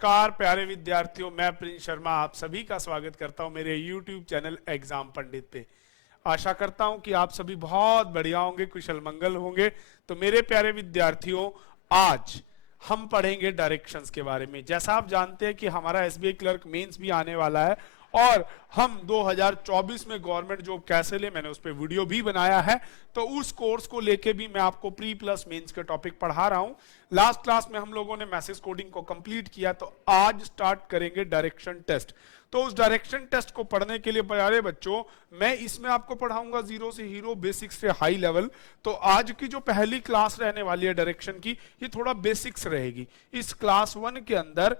नमस्कार प्यारे विद्यार्थियों, मैं प्रिंस शर्मा आप सभी का स्वागत करता हूं मेरे YouTube चैनल एग्जाम पंडित पे। आशा करता हूं कि आप सभी बहुत बढ़िया होंगे, कुशल मंगल होंगे। तो मेरे प्यारे विद्यार्थियों, आज हम पढ़ेंगे डायरेक्शंस के बारे में। जैसा आप जानते हैं कि हमारा एसबीआई क्लर्क मेंस भी आने वाला है और हम 2024 में गवर्नमेंट जॉब कैसे ले, मैंने उस पर वीडियो भी बनाया है। तो उस कोर्स को लेके भी मैं आपको प्री प्लस मेंस के टॉपिक पढ़ा रहा हूं। लास्ट क्लास में हम लोगों ने मैसेज कोडिंग को कंप्लीट किया, तो आज स्टार्ट करेंगे डायरेक्शन टेस्ट। तो उस डायरेक्शन टेस्ट को पढ़ने के लिए प्यारे बच्चों, मैं इसमें आपको पढ़ाऊंगा जीरो से हीरो, बेसिक से हाई लेवल। तो आज की जो पहली क्लास रहने वाली है डायरेक्शन की, ये थोड़ा बेसिक्स रहेगी। इस क्लास 1 के अंदर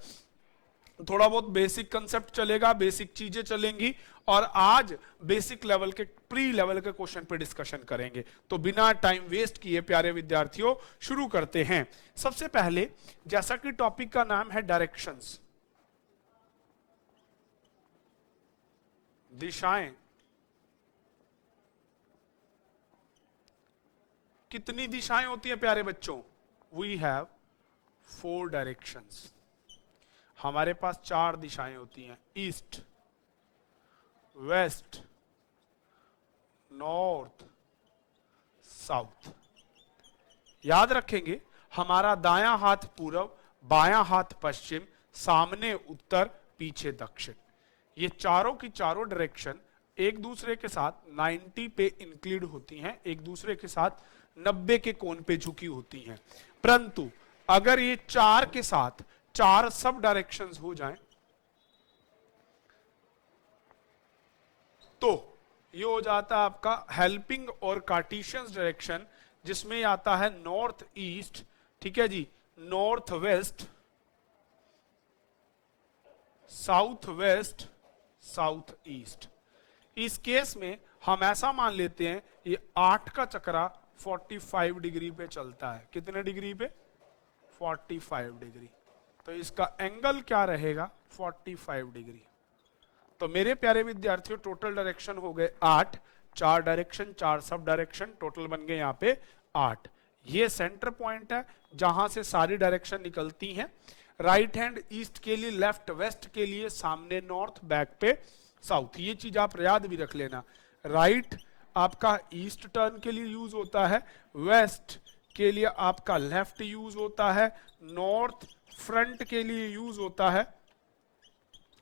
थोड़ा बहुत बेसिक कंसेप्ट चलेगा, बेसिक चीजें चलेंगी और आज बेसिक लेवल के, प्री लेवल के क्वेश्चन पे डिस्कशन करेंगे। तो बिना टाइम वेस्ट किए प्यारे विद्यार्थियों शुरू करते हैं। सबसे पहले, जैसा कि टॉपिक का नाम है डायरेक्शंस, दिशाएं। कितनी दिशाएं होती हैं प्यारे बच्चों? We have 4 directions. हमारे पास 4 दिशाएं होती हैं, ईस्ट, वेस्ट, नॉर्थ, साउथ। याद रखेंगे, हमारा दायां हाथ पूरब, बायां हाथ पश्चिम, सामने उत्तर, पीछे दक्षिण। ये चारों की चारों डायरेक्शन एक दूसरे के साथ 90 पे इंक्लूड होती हैं, एक दूसरे के साथ 90 के कोण पे झुकी होती हैं। परंतु अगर ये 4 के साथ 4 सब डायरेक्शंस हो जाएं, तो ये हो जाता है आपका हेल्पिंग और कार्टेशियन डायरेक्शन, जिसमें आता है नॉर्थ ईस्ट, ठीक है जी, north west, south west, south east. इस केस में हम ऐसा मान लेते हैं ये 8 का चक्रा 45 डिग्री पे चलता है। कितने डिग्री पे? 45 डिग्री। तो इसका एंगल क्या रहेगा? 45 डिग्री। तो मेरे प्यारे विद्यार्थियों, टोटल डायरेक्शन हो गए 8, 4 डायरेक्शन, 4 सब डायरेक्शन, टोटल बन गए यहां पे 8। ये सेंटर पॉइंट है जहां से सारी डायरेक्शन निकलती हैं। राइट हैंड ईस्ट के लिए, लेफ्ट वेस्ट के लिए, सामने नॉर्थ, बैक पे साउथ। ये चीज आप याद भी रख लेना। राइट आपका ईस्ट टर्न के लिए यूज होता है, वेस्ट के लिए आपका लेफ्ट यूज होता है, नॉर्थ फ्रंट के लिए यूज होता है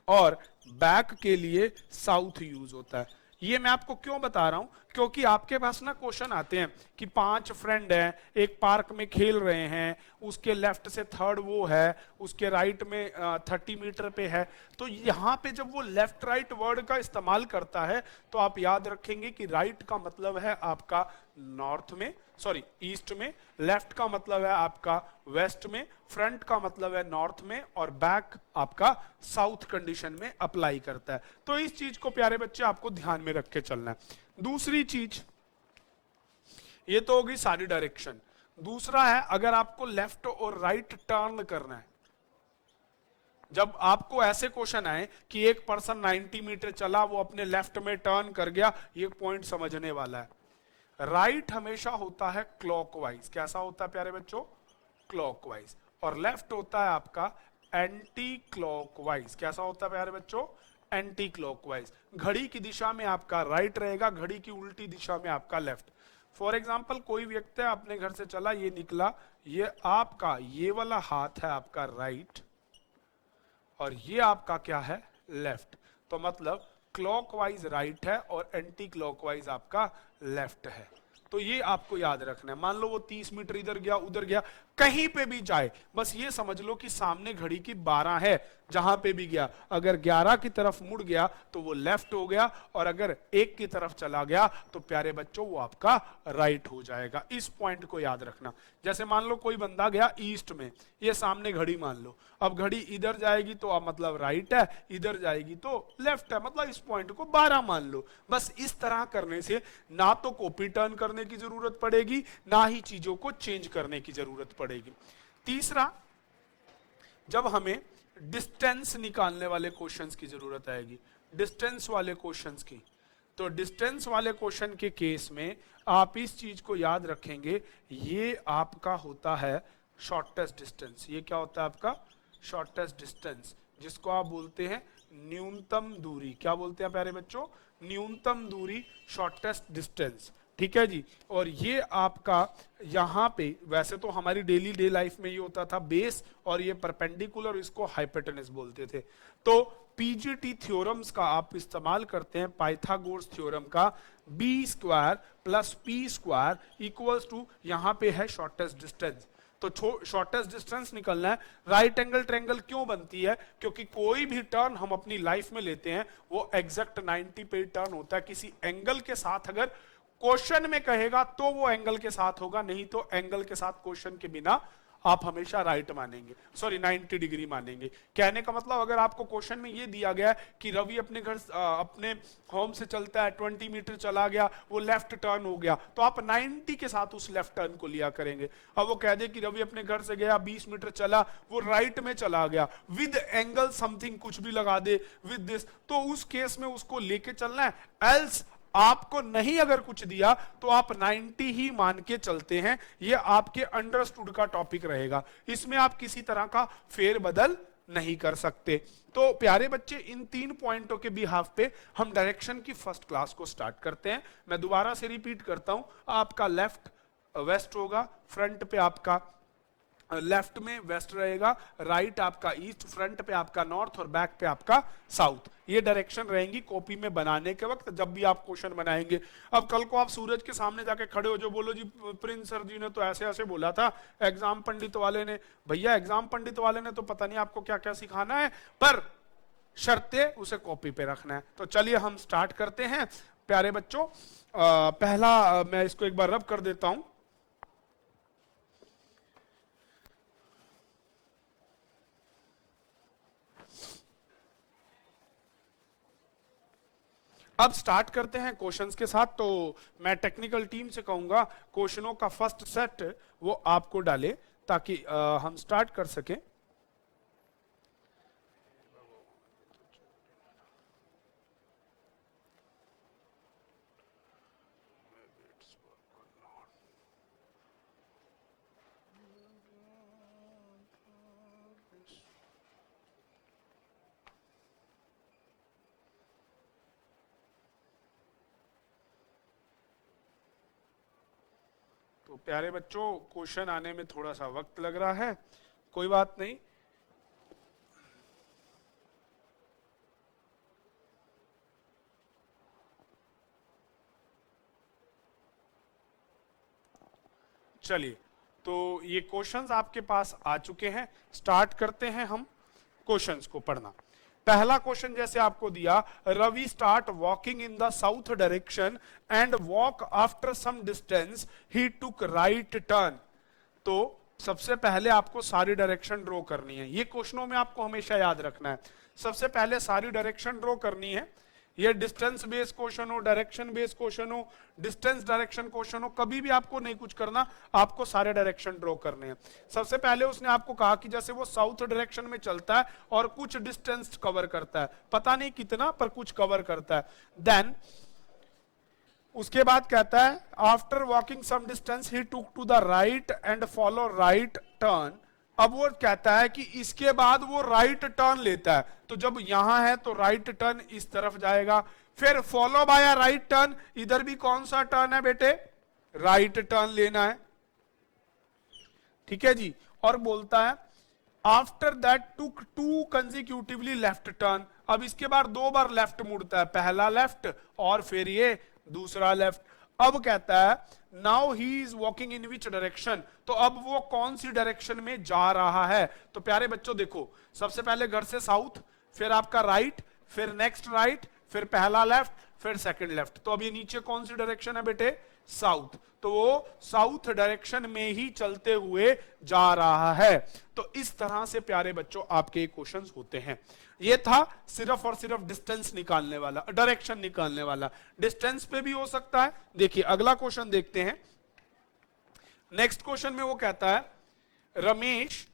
और बैक के लिए साउथ यूज होता है। ये मैं आपको क्यों बता रहा हूं? क्योंकि आपके पास ना क्वेश्चन आते हैं कि 5 फ्रेंड हैं, एक पार्क में खेल रहे हैं, उसके लेफ्ट से थर्ड वो है, उसके राइट में 30 मीटर पे है। तो यहां पे जब वो लेफ्ट राइट वर्ड का इस्तेमाल करता है, तो आप याद रखेंगे कि राइट का मतलब है आपका नॉर्थ में, सॉरी ईस्ट में, लेफ्ट का मतलब है आपका वेस्ट में, फ्रंट का मतलब है नॉर्थ में और बैक आपका साउथ कंडीशन में अप्लाई करता है। तो इस चीज को प्यारे बच्चे आपको ध्यान में रख के चलना है। दूसरी चीज, ये तो होगी सारी डायरेक्शन। दूसरा है, अगर आपको लेफ्ट और राइट टर्न करना है, जब आपको ऐसे क्वेश्चन आए कि एक पर्सन 90 मीटर चला, वो अपने लेफ्ट में टर्न कर गया, ये पॉइंट समझने वाला है। राइट हमेशा होता है क्लॉकवाइज। कैसा होता है प्यारे बच्चों? क्लॉकवाइज। और लेफ्ट होता है आपका एंटी क्लॉकवाइज। कैसा होता है प्यारे बच्चों? Anti clockwise. घड़ी की दिशा में आपका राइट रहेगा, घड़ी की उल्टी दिशा में आपका लेफ्ट। फॉर एग्जाम्पल, कोई व्यक्ति अपने घर से चला, ये निकला, ये आपका ये वाला हाथ है आपका राइट और ये आपका क्या है? लेफ्ट। तो मतलब क्लॉकवाइज राइट है और एंटी क्लॉकवाइज आपका लेफ्ट है। तो ये आपको याद रखना है। मान लो वो 30 मीटर इधर गया, उधर गया, कहीं पे भी जाए, बस ये समझ लो कि सामने घड़ी की 12 है, जहां पे भी गया। अगर 11 की तरफ मुड़ गया तो वो लेफ्ट हो गया, और अगर 1 की तरफ चला गया तो प्यारे बच्चों वो आपका राइट हो जाएगा। इस पॉइंट को याद रखना। जैसे मान लो कोई बंदा गया ईस्ट में, ये सामने घड़ी मान लो, अब घड़ी इधर जाएगी तो अब मतलब राइट है, इधर जाएगी तो लेफ्ट है, मतलब इस पॉइंट को 12 मान लो। बस इस तरह करने से ना तो कॉपी टर्न करने की जरूरत पड़ेगी, ना ही चीजों को चेंज करने की जरूरत पड़ेगी। तीसरा, जब हमें डिस्टेंस निकालने वाले क्वेश्चंस की जरूरत आएगी, डिस्टेंस वाले क्वेश्चंस की, तो डिस्टेंस वाले क्वेश्चन के केस में आप इस चीज को याद रखेंगे, ये आपका होता है शॉर्टेस्ट डिस्टेंस। ये क्या होता है आपका? शॉर्टेस्ट डिस्टेंस, जिसको आप बोलते हैं न्यूनतम दूरी। क्या बोलते हैं प्यारे बच्चों? न्यूनतम दूरी, शॉर्टेस्ट डिस्टेंस। ठीक है जी। और ये आपका यहाँ पे वैसे तो हमारी डेली डे लाइफ में ये होता था बेस और ये परपेंडिकुलर, इसको हाइपोटेनस बोलते थे। तो पीजीटी थ्योरम्स का आप इस्तेमाल करते हैं, पाइथागोरस थ्योरम का, B square plus P square equals to, यहाँ पे है शॉर्टेस्ट डिस्टेंस। तो शॉर्टेस्ट डिस्टेंस निकलना है। राइट एंगल ट्रायंगल क्यों बनती है? क्योंकि कोई भी टर्न हम अपनी लाइफ में लेते हैं वो एग्जैक्ट 90 पे टर्न होता है। किसी एंगल के साथ अगर क्वेश्चन में कहेगा तो वो एंगल के साथ होगा, नहीं तो एंगल के साथ क्वेश्चन के बिना आप हमेशा राइट मानेंगे, सॉरी 90 डिग्री मानेंगे। कहने का मतलब अगर आपको क्वेश्चन में ये दिया गया है कि रवि अपने घर अपने होम से चलता है 20 मीटर चला गया, वो लेफ्ट टर्न हो गया, तो आप 90 के साथ उस लेफ्ट टर्न को लिया करेंगे। अब वो कह दे कि रवि अपने घर से गया 20 मीटर चला, वो राइट में चला गया विद एंगल समथिंग कुछ भी लगा दे विद दिस, तो उस केस में उसको लेके चलना है। एल्स आपको नहीं अगर कुछ दिया तो आप 90 ही मान के चलते हैं। ये आपके अंडरस्टूड का टॉपिक रहेगा, इसमें आप किसी तरह का फेरबदल नहीं कर सकते। तो प्यारे बच्चे, इन 3 पॉइंटों के बिहाफ पे हम डायरेक्शन की फर्स्ट क्लास को स्टार्ट करते हैं। मैं दोबारा से रिपीट करता हूं, आपका लेफ्ट वेस्ट होगा, फ्रंट पे आपका लेफ्ट में वेस्ट रहेगा, राइट आपका ईस्ट, फ्रंट पे आपका नॉर्थ और बैक पे आपका साउथ। ये डायरेक्शन रहेंगी कॉपी में बनाने के वक्त जब भी आप क्वेश्चन बनाएंगे। अब कल को आप सूरज के सामने जाके खड़े हो जो बोलो जी प्रिंस सर जी ने तो ऐसे ऐसे बोला था एग्जाम पंडित वाले ने। भैया एग्जाम पंडित वाले ने तो पता नहीं आपको क्या क्या सिखाना है, पर शर्ते उसे कॉपी पे रखना है। तो चलिए हम स्टार्ट करते हैं प्यारे बच्चों। पहला मैं इसको एक बार रब कर देता हूं। अब स्टार्ट करते हैं क्वेश्चंस के साथ। तो मैं टेक्निकल टीम से कहूंगा क्वेश्चनों का फर्स्ट सेट वो आपको डाले ताकि हम स्टार्ट कर सकें। तो प्यारे बच्चों, क्वेश्चन आने में थोड़ा सा वक्त लग रहा है, कोई बात नहीं। चलिए, तो ये क्वेश्चंस आपके पास आ चुके हैं। स्टार्ट करते हैं हम क्वेश्चंस को पढ़ना। पहला क्वेश्चन जैसे आपको दिया, Ravi start walking in the south direction and walk after some distance he took right turn. तो सबसे पहले आपको सारी डायरेक्शन ड्रॉ करनी है। ये क्वेश्चनों में आपको हमेशा याद रखना है, सबसे पहले सारी डायरेक्शन ड्रॉ करनी है। ये डिस्टेंस बेस्ड क्वेश्चन हो, डायरेक्शन बेस्ड क्वेश्चन हो, डिस्टेंस डायरेक्शन क्वेश्चन हो, कभी भी आपको नहीं कुछ करना, आपको सारे डायरेक्शन ड्रॉ करने हैं। सबसे पहले उसने आपको कहा कि जैसे वो साउथ डायरेक्शन में चलता है और कुछ डिस्टेंस कवर करता है, पता नहीं कितना पर कुछ कवर करता है। देन उसके बाद कहता है after walking some distance he took to the right and follow right turn. अब वो कहता है कि इसके बाद वो राइट टर्न लेता है, तो जब यहां है तो राइट टर्न इस तरफ जाएगा, फिर फॉलो बाय राइट टर्न। इधर भी कौन सा टर्न है बेटे? राइट टर्न लेना है, ठीक है जी। और बोलता है after that took 2 consecutively left turn. अब इसके बाद 2 बार लेफ्ट मुड़ता है, पहला लेफ्ट और फिर ये दूसरा लेफ्ट। अब कहता है now he is walking in which direction, तो अब वो कौन सी डायरेक्शन में जा रहा है? तो प्यारे बच्चों देखो, सबसे पहले घर से साउथ, फिर आपका राइट, फिर नेक्स्ट राइट, फिर पहला लेफ्ट, फिर सेकंड लेफ्ट। तो अब ये नीचे कौन सी डायरेक्शन है बेटे? साउथ, तो वो साउथ डायरेक्शन में ही चलते हुए जा रहा है। तो इस तरह से प्यारे बच्चों आपके क्वेश्चंस होते हैं। ये था सिर्फ और सिर्फ डिस्टेंस निकालने वाला, डायरेक्शन निकालने वाला। डिस्टेंस पे भी हो सकता है। देखिए अगला क्वेश्चन देखते हैं। नेक्स्ट क्वेश्चन में वो कहता है Ramesh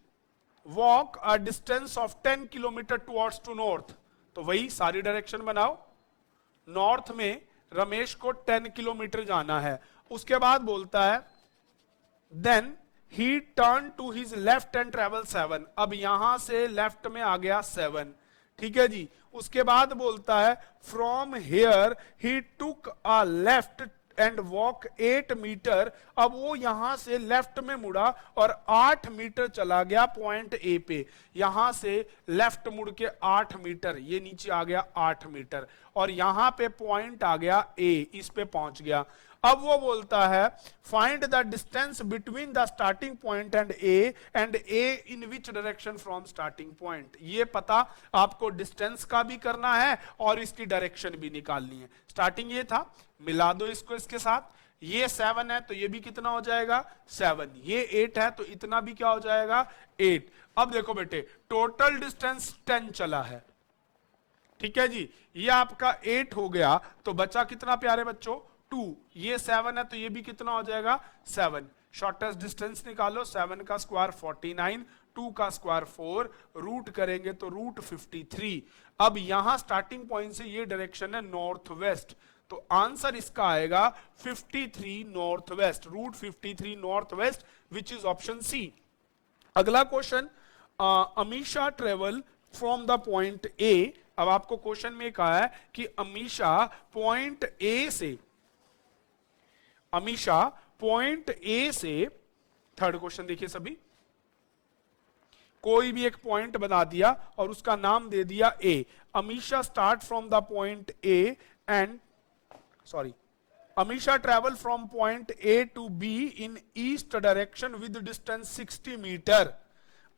walk a distance of 10 kilometre towards to north. तो वही सारी डायरेक्शन बनाओ, नॉर्थ में रमेश को 10 किलोमीटर जाना है। उसके बाद बोलता है then he turn to his left and travel 7। अब यहां से लेफ्ट में आ गया 7, ठीक है जी। उसके बाद बोलता है from here he took a left and walk 8 metre. अब वो यहां से लेफ्ट में मुड़ा और 8 मीटर चला गया पॉइंट ए पे। यहां से लेफ्ट मुड़ के 8 मीटर, ये नीचे आ गया 8 मीटर, और यहां पे पॉइंट आ गया ए, इस पे पहुंच गया। अब वो बोलता है find the distance between the starting point and A in which direction from starting point. ये पता आपको डिस्टेंस का भी करना है और इसकी डायरेक्शन भी निकालनी है। स्टार्टिंग ये था, मिला दो इसको इसके साथ, ये 7 है तो ये भी कितना हो जाएगा 7, ये 8 है तो इतना भी क्या हो जाएगा 8। अब देखो बेटे टोटल डिस्टेंस 10 चला है, ठीक है जी। ये आपका 8 हो गया तो बचा कितना प्यारे बच्चों 2। ये 7 है तो ये भी कितना हो जाएगा 7। शॉर्टेस्ट डिस्टेंस निकालो, 7 का स्क्वायर 49, 2 का स्क्वायर 4, रूट करेंगे तो रूट 53। अब यहां स्टार्टिंग पॉइंट से ये डायरेक्शन है नॉर्थ वेस्ट, तो आंसर इसका आएगा 53 north west, route 53 north west, which is option C. अगला question, Amisha travel from the point A. अब आपको क्वेश्चन में कहा है कि अमीशा पॉइंट ए से थर्ड क्वेश्चन देखिए सभी, कोई भी एक पॉइंट बना दिया और उसका नाम दे दिया A. Amisha start from the point A and Amisha travel from point A to B in east direction with distance 60 metre.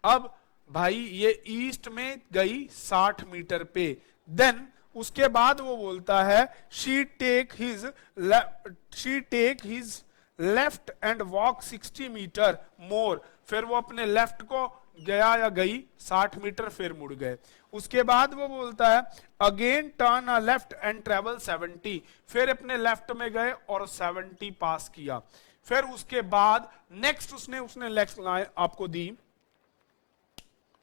अब भाई ये ईस्ट में गई 60 मीटर पे, देन उसके बाद वो बोलता है she take his left and walk 60 metre more। फिर वो अपने लेफ्ट को गया या गई 60 मीटर, फिर मुड़ गए। उसके बाद वो बोलता है again turn a left and travel 70। फिर अपने लेफ्ट में गए और 70 पास किया। फिर उसके बाद नेक्स्ट उसने नेक्स्ट लाइन आपको दी,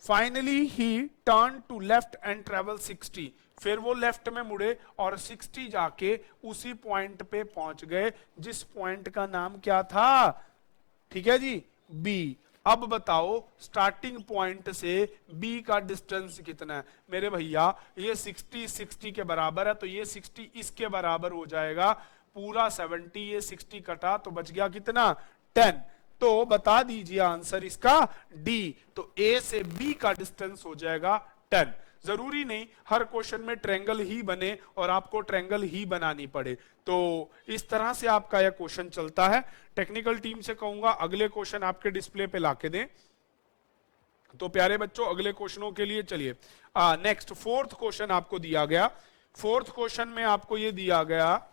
finally he turn to left and travel 60। फिर वो लेफ्ट में मुड़े और 60 जाके उसी पॉइंट पे पहुंच गए जिस पॉइंट का नाम क्या था, ठीक है जी, बी। अब बताओ स्टार्टिंग पॉइंट से बी का डिस्टेंस कितना है मेरे भैया। ये 60 के बराबर है तो ये 60 इसके बराबर हो जाएगा, पूरा 70, ये 60 कटा तो बच गया कितना 10। तो बता दीजिए आंसर इसका डी। तो ए से बी का डिस्टेंस हो जाएगा 10। जरूरी नहीं हर क्वेश्चन में ट्रायंगल ही बने और आपको ट्रायंगल ही बनानी पड़े, तो इस तरह से आपका यह क्वेश्चन चलता है। टेक्निकल टीम से कहूंगा अगले क्वेश्चन आपके डिस्प्ले पे लाके दें। तो प्यारे बच्चों अगले क्वेश्चनों के लिए चलिए नेक्स्ट फोर्थ क्वेश्चन आपको दिया गया। फोर्थ क्वेश्चन में आपको यह दिया गया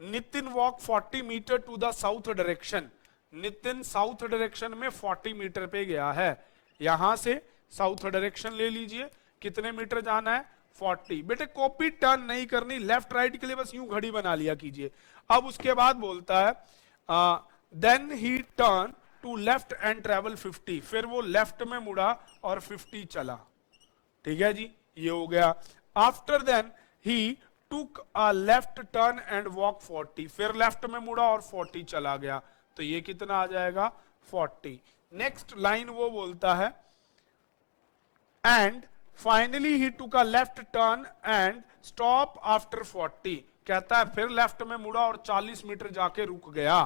Nitin walk 40 metre to the south direction. Nitin south direction में 40 मीटर पे गया है। यहां से साउथ डायरेक्शन ले लीजिए, कितने मीटर जाना है 40। बेटे कॉपी टर्न नहीं करनी, लेफ्ट राइट के लिए बस यूं घड़ी बना लिया कीजिए। अब उसके बाद बोलता है then he turn to left and travel 50। फिर वो लेफ्ट में मुड़ा और 50 चला, ठीक है जी, ये हो गया। After then he took a left turn and walk 40। फिर लेफ्ट में मुड़ा और 40 चला गया, तो ये कितना आ जाएगा 40। नेक्स्ट लाइन वो बोलता है and finally he took a left turn and stop after 40। कहता है फिर लेफ्ट में मुड़ा और 40 मीटर जाके रुक गया।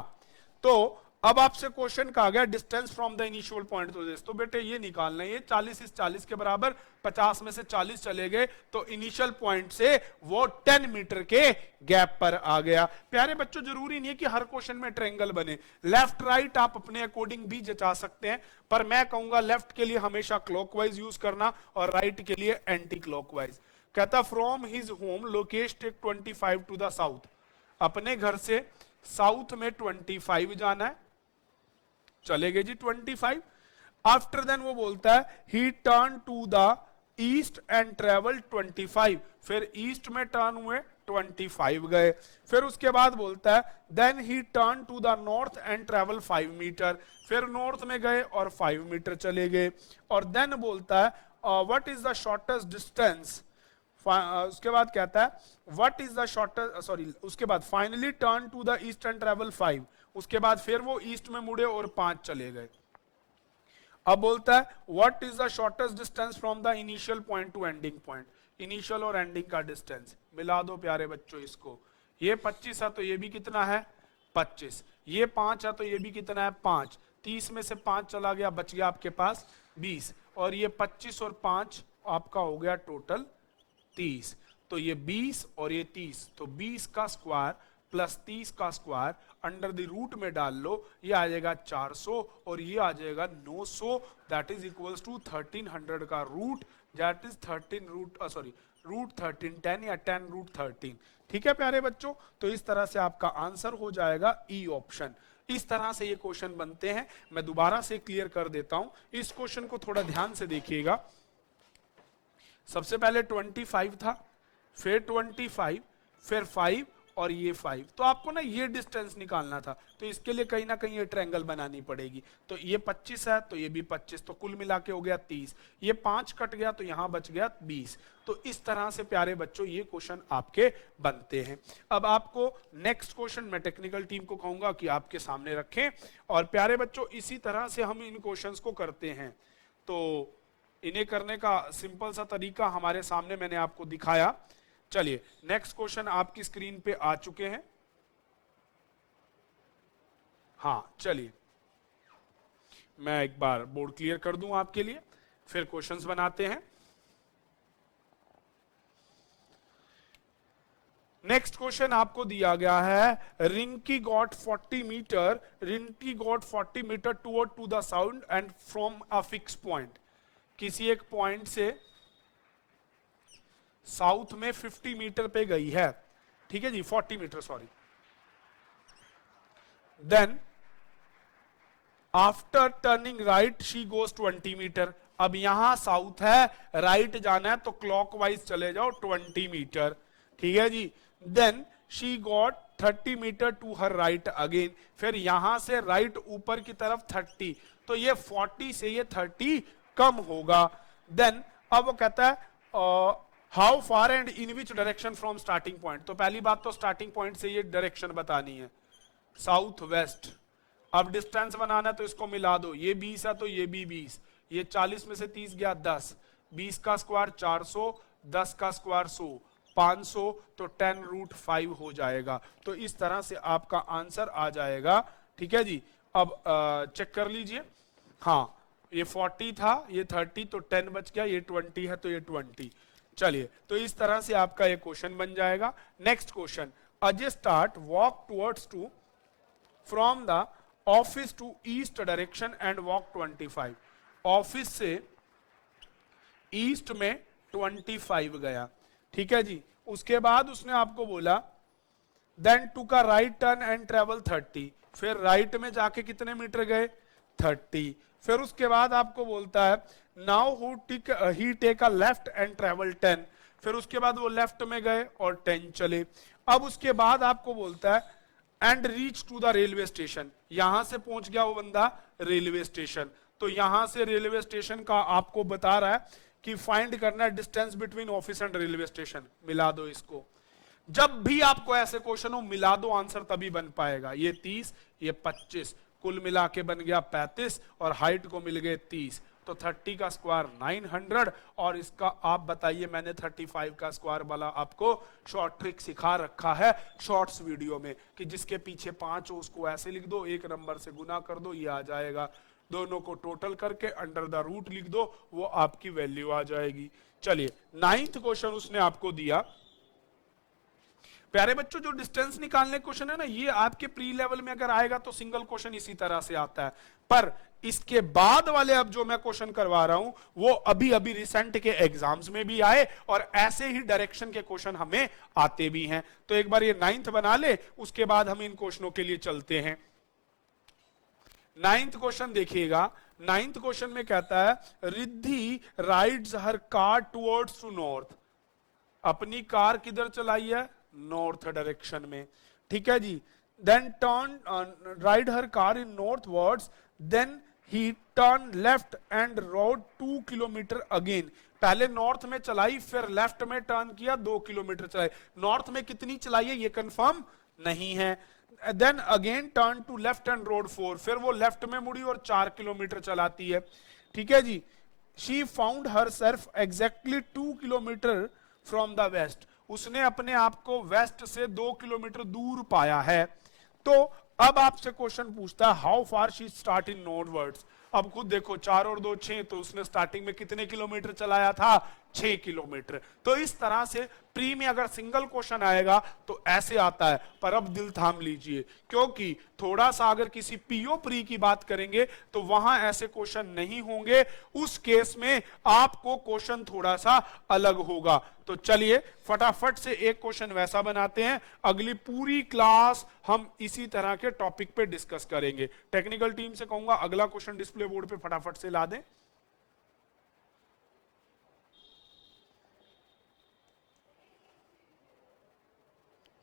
तो अब आपसे क्वेश्चन कहा गया distance from the initial point two this. तो बेटे ये निकालना है, ये 40 इस 40 के बराबर, 50 में से 40 चले गए तो इनिशियल पॉइंट से वो 10 मीटर के गैप पर आ गया। प्यारे बच्चों जरूरी नहीं है कि हर क्वेश्चन में ट्रायंगल बने, लेफ्ट राइट आप अपने अकॉर्डिंग भी जचा सकते हैं, पर मैं कहूंगा लेफ्ट के लिए हमेशा क्लॉकवाइज यूज करना और राइट के लिए एंटी क्लॉकवाइज। कहता from his home located 25 to the south. अपने घर से साउथ में 25 जाना है, चलेगे जी 25। आफ्टर देन वो बोलता है he turn to the east and travel 25। फिर ईस्ट में टर्न हुए 25 गए। फिर उसके बाद बोलता है then he turn to the north and travel 5 metre. फिर नॉर्थ में गए और 5 मीटर चले गए। और देन बोलता है what is the shortest distance उसके बाद कहता है what is the shortest, sorry उसके बाद finally turn to the east and travel 5, उसके बाद फिर वो ईस्ट में मुड़े और 5 चले गए। अब बोलता है what is the shortest distance from the initial point two ending point, initial और एंडिंग का डिस्टेंस मिला दो प्यारे बच्चों इसको। ये 25 है तो ये भी कितना है 25, ये 5 है तो ये भी कितना है 5, 30 में से 5 चला गया, बच गया आपके पास 20, और ये 25 और 5 आपका हो गया टोटल 30, तो ये 20 और ये 30, तो 20 का स्क्वायर प्लस 30 का स्क्वायर अंडर द रूट में डाल लो, ये आ जाएगा 400 और ये आ जाएगा 900, दैट इज इक्वल्स टू 1300 का root, that is 13 root sorry root 13 10 या 10 रूट 13। ठीक है प्यारे बच्चों, तो इस तरह से आपका आंसर हो जाएगा ई ऑप्शन। इस तरह से ये क्वेश्चन बनते हैं। मैं दोबारा से क्लियर कर देता हूं, इस क्वेश्चन को थोड़ा ध्यान से देखिएगा। सबसे पहले 25 था, फिर 25, फिर 5 और ये 5, तो आपको ना ये डिस्टेंस निकालना था, तो इसके लिए कहीं ना कहीं ये ट्रायंगल बनानी पड़ेगी। तो ये 25 है तो ये भी 25, तो कुल मिला के हो गया 30, ये 5 कट गया तो यहां बच गया 20। तो इस तरह से प्यारे बच्चों ये क्वेश्चन आपके बनते हैं। अब आपको नेक्स्ट क्वेश्चन मैं टेक्निकल टीम को कहूंगा कि आपके सामने रखें, और प्यारे बच्चों इसी तरह से हम इन क्वेश्चंस को करते हैं। तो इन्हें करने का सिंपल सा तरीका हमारे सामने मैंने आपको दिखाया। चलिए नेक्स्ट क्वेश्चन आपकी स्क्रीन पे आ चुके हैं। हाँ चलिए मैं एक बार बोर्ड क्लियर कर दूं आपके लिए, फिर क्वेश्चंस बनाते हैं। नेक्स्ट क्वेश्चन आपको दिया गया है Rinki got 40 metre, Rinki got 40 metre toward to the sound and from a fix point, किसी एक पॉइंट से साउथ में 50 मीटर पे गई है, ठीक है जी 40 metre sorry, then after turning right she goes 20 metre. अब यहां साउथ है, राइट जाना है तो क्लॉकवाइज चले जाओ 20 मीटर, ठीक है जी। Then she got 30 metre to her right again, फिर यहां से राइट ऊपर की तरफ 30, तो ये 40 से ये 30 कम होगा। देन अब वो कहता है how far and in which direction from starting point, तो पहली बात तो स्टार्टिंग पॉइंट से ये डायरेक्शन बतानी है, साउथ वेस्ट। अब डिस्टेंस बनाना है तो इसको मिला दो, ये 20 है तो ये भी 20, ये 40 में से 30 गया 10, 20 का स्क्वायर 400, 10 का स्क्वायर 100, 500, तो 10 रूट 5 हो जाएगा। तो इस तरह से आपका आंसर आ जाएगा, ठीक है जी। अब चेक कर लीजिए, हाँ ये 40 था, ये 30, तो 10 बच गया, ये 20 है तो ये 20। चलिए तो इस तरह से आपका ये क्वेश्चन बन जाएगा। Next question, Ajay start walk towards to from the office to east direction and walk 25, office से ईस्ट में 25 गया, ठीक है जी। उसके बाद उसने आपको बोला then took a right turn and travel 30, फिर राइट में जाके कितने मीटर गए 30, फिर उसके बाद आपको बोलता है now he take a left and travel 10, फिर उसके बाद वो लेफ्ट में गए और 10 चले। अब उसके बाद आपको बोलता है and reach to the railway station, यहां से पहुंच गया वो बंदा रेलवे स्टेशन, तो यहां से रेलवे स्टेशन का आपको बता रहा है कि फाइंड करना है distance between office and railway station, मिला दो इसको। जब भी आपको ऐसे क्वेश्चन हो मिला दो, आंसर तभी बन पाएगा। ये 30, ये 25, कुल मिला के बन गया 35 और हाइट को मिल गए 30, तो 30 का स्क्वायर 900, और इसका आप बताइए, मैंने 35 का स्क्वायर वाला आपको शॉर्ट ट्रिक सिखा रखा है शॉर्ट्स वीडियो में, कि जिसके पीछे 5 हो उसको ऐसे लिख दो, एक नंबर से गुना कर दो, ये आ जाएगा, दोनों को टोटल करके अंडर द रूट लिख दो, वो आपकी वैल्यू आ जाएगी। चलिए 9th क्वेश्चन उसने आपको दिया। प्यारे बच्चों जो डिस्टेंस निकालने क्वेश्चन है ना, ये आपके प्री लेवल में अगर आएगा तो सिंगल क्वेश्चन इसी तरह से आता है, पर इसके बाद वाले अब जो मैं क्वेश्चन करवा रहा हूं वो अभी अभी रिसेंट के एग्जाम्स में भी आए, और ऐसे ही डायरेक्शन के क्वेश्चन हमें आते भी हैं। तो एक बार ये 9th बना ले, उसके बाद हम इन क्वेश्चनों के लिए चलते हैं। 9th क्वेश्चन देखिएगा, 9th क्वेश्चन में कहता है Riddhi rides her car towards to north, अपनी कार किधर चलाई है नॉर्थ डायरेक्शन में, ठीक है जी। Then turn ride her car in northwards, then he turn left and rode 2 kilometre again, पहले नॉर्थ में चलाई, फिर लेफ्ट में टर्न किया, 2 किलोमीटर चलाई। नॉर्थ में कितनी चलाई है ये कंफर्म नहीं है। Then again turn to left and road 4, फिर वो लेफ्ट में मुड़ी और 4 किलोमीटर चलाती है। ठीक है जी। She found herself exactly 2 kilometre from the west, उसने अपने आप को वेस्ट से 2 किलोमीटर दूर पाया है। तो अब आपसे क्वेश्चन पूछता है how far she start in northwards. अब खुद देखो 4 और 2 6, तो उसने स्टार्टिंग में कितने किलोमीटर चलाया था, 6 किलोमीटर। तो इस तरह से प्री में अगर सिंगल क्वेश्चन आएगा तो ऐसे आता है। पर अब दिल थाम लीजिए, क्योंकि थोड़ा सा अगर किसी पीओ प्री की बात करेंगे तो वहां ऐसे क्वेश्चन नहीं होंगे, उस केस में आपको क्वेश्चन थोड़ा सा अलग होगा। तो चलिए फटाफट से एक क्वेश्चन वैसा बनाते हैं, अगली पूरी क्लास हम इसी तरह के टॉपिक पे डिस्कस करेंगे। टेक्निकल टीम से कहूंगा अगला क्वेश्चन डिस्प्ले बोर्ड पे फटाफट से ला दें।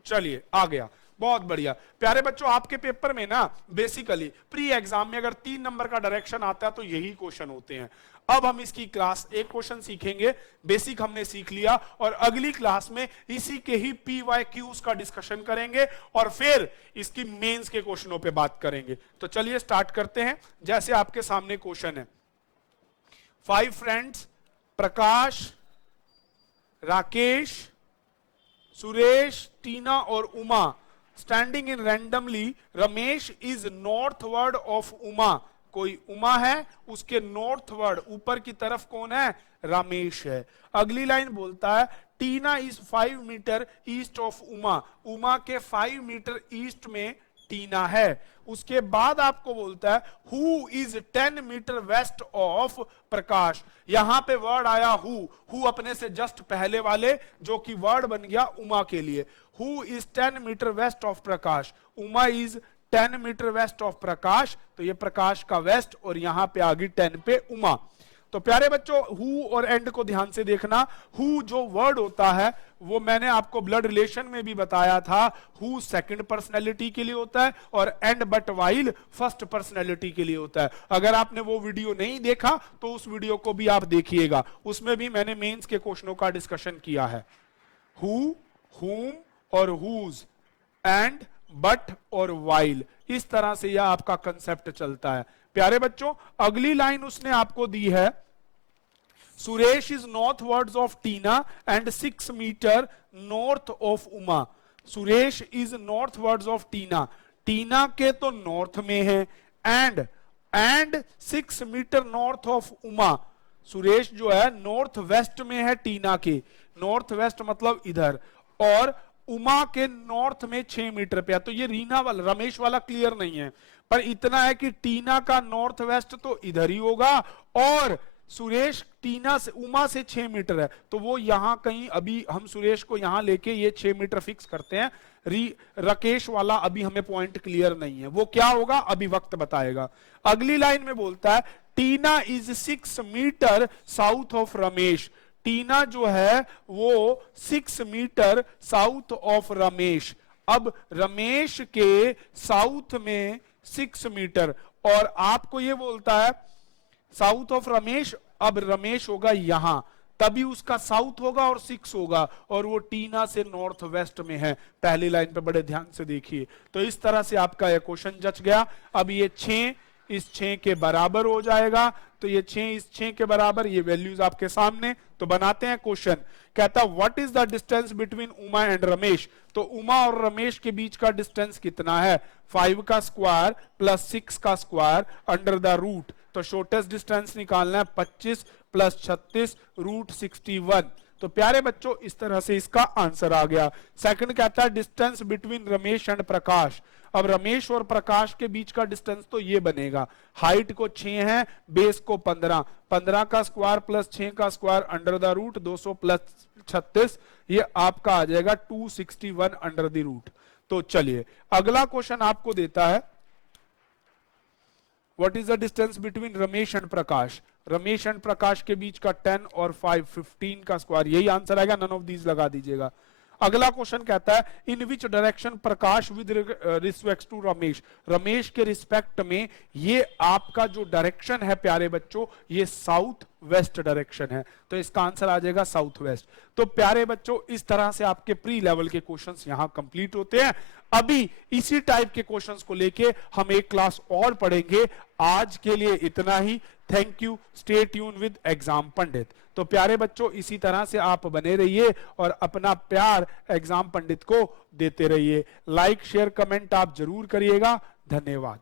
चलिए आ गया, बहुत बढ़िया। प्यारे बच्चों आपके पेपर में ना बेसिकली प्री एग्जाम में अगर 3 नंबर का डायरेक्शन आता है तो यही क्वेश्चन होते हैं। अब हम इसकी क्लास एक क्वेश्चन सीखेंगे, बेसिक हमने सीख लिया, और अगली क्लास में इसी के ही PYQs का डिस्कशन करेंगे और फिर इसकी मेंस के क्वेश्चनों पे बात करेंगे। तो चलिए स्टार्ट करते हैं। जैसे आपके सामने क्वेश्चन है, 5 फ्रेंड्स प्रकाश, राकेश, सुरेश, टीना और Uma standing in randomly, Ramesh is northward of Uma. कोई उमा है, उसके नॉर्थवर्ड ऊपर की तरफ कौन है, रमेश है। अगली लाइन बोलता है Tina is 5 metre east of Uma, Uma के 5 मीटर ईस्ट में टीना है। उसके बाद आपको बोलता है who is 10 metre west of Prakash. यहां पे वर्ड आया हु अपने से जस्ट पहले वाले, जो कि वर्ड बन गया उमा के लिए। Who is 10 metre west of Prakash, Uma is 10 metre west of Prakash, तो ये प्रकाश का वेस्ट और यहां पे आ गई 10 पे उमा। तो प्यारे बच्चों हु और एंड को ध्यान से देखना। हु जो वर्ड होता है वो मैंने आपको ब्लड रिलेशन में भी बताया था, हु सेकंड पर्सनैलिटी के लिए होता है और and but while first personality के लिए होता है। अगर आपने वो वीडियो नहीं देखा तो उस वीडियो को भी आप देखिएगा, उसमें भी मैंने मेंस के क्वेश्चनों का डिस्कशन किया है। हु, हुम और हुज, एंड, बट और वाइल, इस तरह से यह आपका कंसेप्ट चलता है। प्यारे बच्चों अगली लाइन उसने आपको दी है, Suresh is northwards of Tina and 6 metre north of Uma. Suresh is northwards of Tina, Tina के तो नॉर्थ में है, and 6 metre north of Uma. Suresh जो है नॉर्थ वेस्ट में है टीना के, नॉर्थ वेस्ट मतलब इधर, और उमा के नॉर्थ में 6 मीटर पे है। तो ये रीना वाला रमेश वाला क्लियर नहीं है, पर इतना है कि टीना का नॉर्थ वेस्ट तो इधर ही होगा, और सुरेश टीना से उमा से 6 मीटर है, तो वो यहां कहीं, अभी हम सुरेश को यहां लेके ये 6 मीटर फिक्स करते हैं। राकेश वाला अभी हमें पॉइंट क्लियर नहीं है, वो क्या होगा अभी वक्त बताएगा। अगली लाइन में बोलता है Tina is 6 metre south of Ramesh, Tina जो है वो 6 मीटर साउथ ऑफ रमेश। अब रमेश के साउथ में 6 मीटर, और आपको ये बोलता है साउथ ऑफ रमेश, अब रमेश होगा यहां, तभी उसका साउथ होगा और 6 होगा, और वो टीना से नॉर्थ वेस्ट में है। पहली लाइन पे बड़े ध्यान से देखिए। तो इस तरह से आपका ये क्वेश्चन जच गया। अब ये 6 इस 6 के बराबर हो जाएगा, तो ये 6 इस 6 के बराबर, ये वैल्यूज आपके सामने। तो बनाते हैं क्वेश्चन। कहता what is the distance between Uma and Ramesh. तो उमा और रमेश के बीच का डिस्टेंस कितना है, 5 का स्क्वायर प्लस 6 का स्क्वायर अंडर द रूट। तो शॉर्टेस्ट डिस्टेंस निकालना है 25 प्लस 36 रूट 61। तो प्यारे बच्चों इस तरह से इसका आंसर आ गया। सेकंड कहता है डिस्टेंस बिटवीन रमेश एंड प्रकाश। अब रमेश और प्रकाश के बीच का डिस्टेंस तो ये बनेगा, हाइट को 6 है, बेस को 15, 15 का स्क्वायर प्लस 6 का square under the root 200 plus 36, ये आपका आ जाएगा 261 अंडर द रूट। तो चलिए अगला क्वेश्चन आपको देता है what is the distance between Ramesh and Prakash. Ramesh and Prakash के बीच का 10 और 5 15 का स्क्वायर, यही आंसर आएगा, नन ऑफ दीज लगा दीजिएगा। अगला क्वेश्चन कहता है in which direction Prakash with respect to Ramesh. Ramesh के रिस्पेक्ट में ये आपका जो डायरेक्शन है प्यारे बच्चों, ये साउथ वेस्ट डायरेक्शन है, तो इसका आंसर आ जाएगा साउथ वेस्ट। तो प्यारे बच्चों, इस तरह से आपके प्री लेवल के क्वेश्चंस यहां कंप्लीट होते हैं। अभी इसी टाइप के क्वेश्चंस को लेके हम एक क्लास और पढ़ेंगे। आज के लिए इतना ही। Thank you. Stay tune with exam Pandit. तो प्यारे बच्चों, इसी तरह से आप बने रहिए और अपना प्यार एग्जाम पंडित को देते रहिए। लाइक शेयर कमेंट आप जरूर करिएगा। धन्यवाद।